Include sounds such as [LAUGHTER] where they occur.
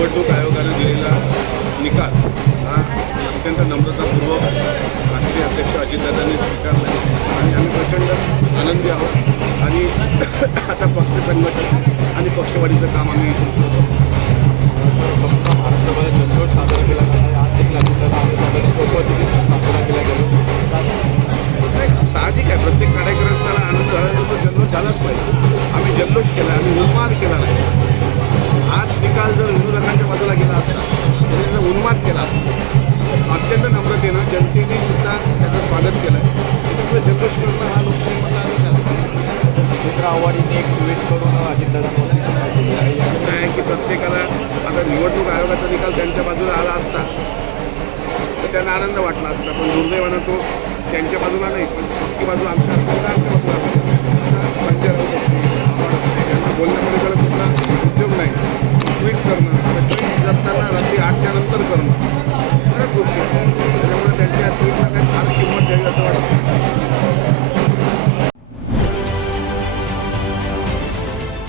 निवडणूक आयोगाने दिलेला निकाल हा अत्यंत नम्रतापूर्वक राष्ट्रीय अध्यक्ष अजितदादांनी स्वीकारला आणि आम्ही प्रचंड आनंदी आहोत. आणि [COUGHS] आता पक्ष संघटन आणि पक्षवाढीचं काम आम्ही फक्त महाराष्ट्रभरात जल्लोष साजरा केला आहे. आज देखील साजरा केला गेलो. साहजिक आहे. प्रत्येक कार्यकर्त्याला आनंद झाला. तर तो जल्लोष झालाच पाहिजे. आम्ही जल्लोष केला. आम्ही उन्माद केला नाही. उन्माद केला. अत्यंत नम्रतेनं जनतेने सुद्धा त्याचं स्वागत केलं त्याच्यामुळे जल्लोष करणं हा लोकशाहीमधला अधिकार. मित्र आव्हाडीने एक ट्विट करून या असं आहे की प्रत्येकाला आता निवडणूक आयोगाचा निकाल त्यांच्या बाजूला आला असता तर त्यांना आनंद वाटला असता. पण दुर्दैवानं तो त्यांच्या बाजूला नाही पण पक्की बाजू आमच्या असताना